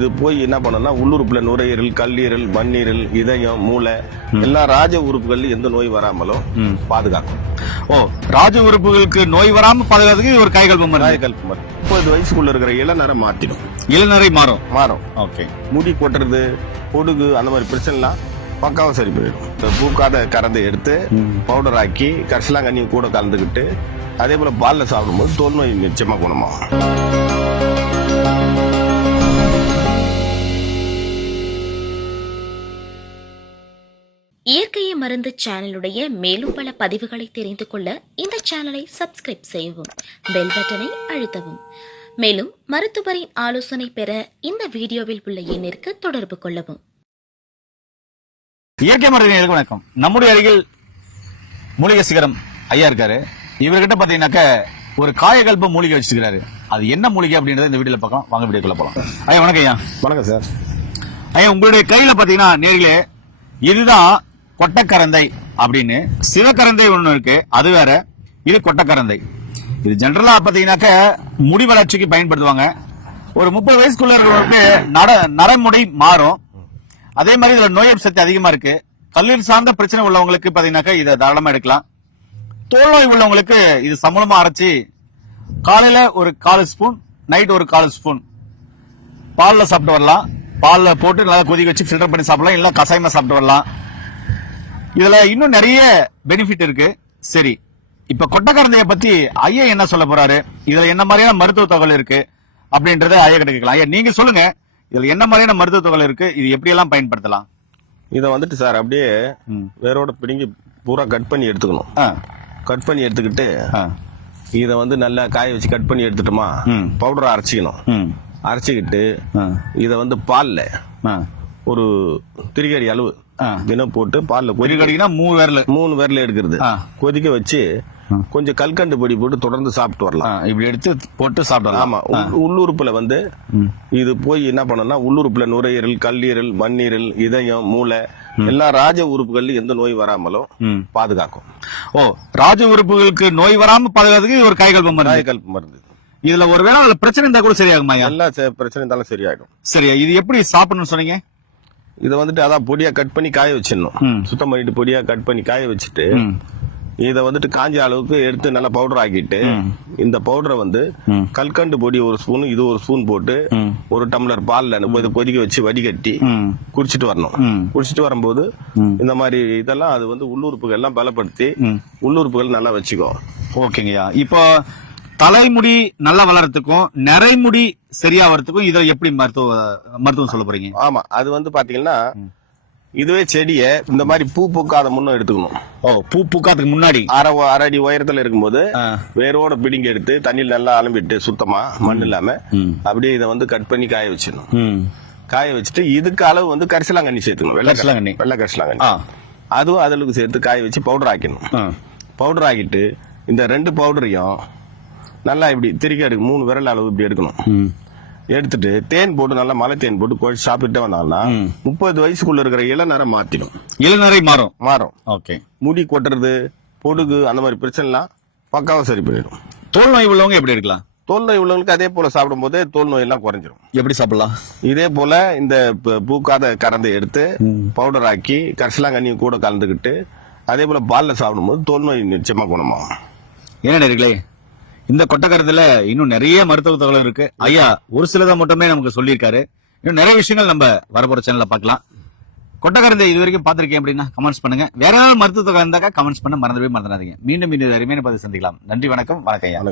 இது போய் என்ன பண்ணனா உள்ளுறுப்புல நுரையீரல், கல்லீரல், மண்ணீரல், இதயம், மூளை எல்லா ராஜ உறுப்புகள்ல எந்த நோய் வராமலும் பாதுகாக்கும். ஓ, ராஜ உறுப்புகளுக்கு நோய் வராம பாதுகாத்துக்கு இது ஒரு காய்கல்ப மருந்து. 30 வயசுக்குள்ள இருக்கிற இளநரை மாத்திடும். இளநரை மாறும். ஓகே. முடி கொட்டுறது, பொடுகு அந்த மாதிரி பிரச்சனைலாம் பக்காவா சரி பண்ணிடும். பூக்காத கறந்தை எடுத்து பவுடர் ஆக்கி கரிசலாங்கண்ணியும் கூட கலந்துக்கிட்டு அதே போல பால்ல சாப்பிடும்போது தோல் நோய் நிச்சயமா குணமாகும். இயற்கையை மருந்து சேனலுடைய மேலும் பல பதிவுகளை தெரிந்து கொள்ள இந்த சேனலை சப்ஸ்கிரைப் செய்யவும், பெல் பட்டனை அழுத்தவும். மேலும் மருத்துவரின் ஆலோசனை பெற இந்த வீடியோவில் உள்ள எண்ணிற்கு தொடர்பு கொள்ளவும். இயற்கை மருந்து வணக்கம். நம்முடைய அருகில் மூலிகை சிகரம் ஐயா இருக்காரு. இவர்கிட்ட பாத்தீங்கன்னாக்க ஒரு காயகல்ப மூலிகை வச்சிருக்காரு. அது என்ன மூலிகை அப்படின்றத இந்த வீடியோல பார்க்கலாம். வாங்க வீடியோக்குள்ள போலாம். ஐயா வணக்கம். ஐயா வணக்கம் சார். ஐயா உங்களுடைய கையில பாத்தீங்கன்னா நேரிலே இதுதான் கொட்டக்கரந்தை அப்படின்னு, சிவக்கரந்தை ஒண்ணு இருக்கு, அது வேற. இது கொட்டக்கரந்தை. இது ஜெனரலா பாத்தீங்கன்னாக்க முடி வளர்ச்சிக்கு பயன்படுத்துவாங்க. ஒரு 30 வயசுக்குள்ள இருக்கிறவங்களுக்கு நரைமுடி மாறும். அதே மாதிரி இதுல நோய் சக்தி அதிகமா இருக்கு. கல்லீரல் சார்ந்த பிரச்சனை உள்ளவங்களுக்கு பாத்தீங்கன்னாக்க இதை தாராளமா எடுக்கலாம். தோல் நோய் உள்ளவங்களுக்கு இது சமூலமா அரைச்சி காலையில ஒரு 1/4 ஸ்பூன், நைட் ஒரு 1/4 ஸ்பூன் பால்ல சாப்பிட்டு வரலாம். பால்ல போட்டு நல்லா கொதிக்க வச்சு ஃபில்டர் பண்ணி சாப்பிடலாம். இல்ல கசாயமா சாப்பிட்டு வரலாம். இதுல இன்னும் நிறைய பெனிஃபிட் இருக்கு. சரி, இப்ப கொட்டக்கரந்தைய பத்தி ஐயா என்ன சொல்ல போறாரு, இதுல என்ன மாதிரியான மருத்துவ தகவல் இருக்கு அப்படின்றத ஐயா கிட்ட கேட்கலாம். ஐயா நீங்க சொல்லுங்க, இதுல என்ன மாதிரியான மருத்துவ தகவல் இருக்கு, இது எப்படி எல்லாம் பயன்படுத்தலாம்? இத வந்துட்டு சார் அப்படியே வேரோட பிடுங்கி பூரா கட் பண்ணி எடுத்துக்கணும். கட் பண்ணி எடுத்துக்கிட்டு இத வந்து நல்லா காய வச்சு கட் பண்ணி எடுத்துட்டோமா, பவுடரா அரைச்சிக்கணும். அரைச்சிக்கிட்டு இத வந்து பால்ல ஒரு திரிகடி அளவு தினம் போட்டு பால்ல கொதிக்க 3 விரல எடுக்கிறது கொதிக்க வச்சு கொஞ்சம் கல்கண்டு பொடி போட்டு தொடர்ந்து சாப்பிட்டு வரலாம். இப்படி எடுத்து போட்டு சாப்பிடலாம். ஆமா. உள்ளுறுப்புல வந்து இது போய் என்ன பண்ணனா உள்ளுறுப்புல நுரையீரல், கல்லீரல், மண்ணீரல், இதயம், மூளை எல்லா ராஜ உறுப்புகள்ல எந்த நோய் வராமலும் பாதுகாக்கும். ஓ, ராஜ உறுப்புகளுக்கு நோய் வராம பாதுகாத்துக்கு இது ஒரு காய்கல்ப மருந்து. இதுல ஒருவேளை பிரச்சனை இருந்தா கூட சரியாகுமா? எல்லா பிரச்சனை இருந்தாலும் சரியாகும். சரியா, இது எப்படி சாப்பிடணும்னு சொன்னீங்க? இத வந்துட்டு அதான் பொடியா கட் பண்ணி காய வச்சிடணும். சுத்தம் பண்ணிட்டு பொடியா கட் பண்ணி காய வச்சுட்டு இத வந்துட்டு காஞ்ச அளவுக்கு எடுத்து நல்லா பவுடர் ஆக்கிட்டு இந்த பவுடரை வந்து கல்கண்டு பொடி 1 ஸ்பூன், இது 1 ஸ்பூன் போட்டு 1 டம்ளர் பால்ல கொதிக்க வச்சு வடிகட்டி குடிச்சிட்டு வரணும். குடிச்சிட்டு வரும்போது இந்த மாதிரி இதெல்லாம் அது வந்து உள்ளுறுப்புகள் எல்லாம் பலப்படுத்தி உள்ளுறுப்புகள் நல்லா வச்சுக்கோ. ஓகேங்கய்யா. இப்போ தலைமுடி நல்லா வளர்றதுக்கும் நிறைமுடி சரியாகிறதுக்கும் இதை எப்படி மருத்துவம் சொல்ல போறீங்க? ஆமா, அது வந்து பாத்தீங்கன்னா இதுவே செடிய இந்த மாதிரி பூ பூக்காத முன்னும் எடுத்துக்கணும். பூ பூக்காதுக்கு முன்னாடி அரை அடி உயரத்துல இருக்கும்போது வேரோட பிடிங்கி எடுத்து தண்ணியில் நல்லா அலம்பிட்டு சுத்தமா மண் இல்லாம அப்படியே இதை வந்து கட் பண்ணி காய வச்சிடணும். காய வச்சுட்டு இதுக்கு அளவு வந்து கரிசலாங்கண்ணி சேர்த்துக்கணும். வெள்ளை கரிசலாங்கண்ணி அதுவும் அதற்கு சேர்த்து காய வச்சு பவுடர் ஆக்கணும். பவுடர் ஆக்கிட்டு இந்த 2 பவுடரையும் நல்லா இப்படி திரிக்க 3 விரல் அளவு இப்படி எடுக்கணும். எடுத்துட்டு தேன் போட்டு நல்லா மலை தேன் போட்டு குழச்சி சாப்பிட்டு வந்தாங்கன்னா 30 வயசுக்குள்ள இருக்கிற இளநரை மாத்திடும். இளநரை மாறும். ஓகே. முடி கொட்டுறது, பொடுகு அந்த மாதிரி பிரச்சனை எல்லாம் பக்காவா சரி பண்ணிடும். தோல் நோய் உள்ளவங்க எப்படி எடுக்கலாம்? தோல் நோய் உள்ளவங்களுக்கு அதே போல சாப்பிடும் போது தோல் நோய் எல்லாம் குறைஞ்சிடும். எப்படி சாப்பிடலாம்? இதே போல இந்த பூக்காத கறந்தை எடுத்து பவுடர் ஆக்கி கரிசலாங்கண்ணியும் கூட கலந்துக்கிட்டு அதே போல பால்ல சாப்பிடும் போது தோல் நோய் நிச்சயமா குணமாகும். என்ன நேர்களே, இந்த கொட்டக்கரத்துல இன்னும் நிறைய மருத்துவ தகவல் இருக்கு. ஐயா ஒரு சிலதை மட்டுமே நமக்கு சொல்லியிருக்காரு. இன்னும் நிறைய விஷயங்கள் நம்ம வரப்போற சேனல்ல பார்க்கலாம். கொட்டக்கரந்தை இது வரைக்கும் பார்த்திருக்கேன் அப்படின்னா கமெண்ட்ஸ் பண்ணுங்க. வேற ஏதாவது மருத்துவ தகவல் இருந்தாக்கா கமெண்ட்ஸ் பண்ண மறந்துடாதீங்க. மீண்டும் இன்னொரு அருமையான பதிவு சந்திக்கலாம். நன்றி, வணக்கம். வணக்கம் ஐயா.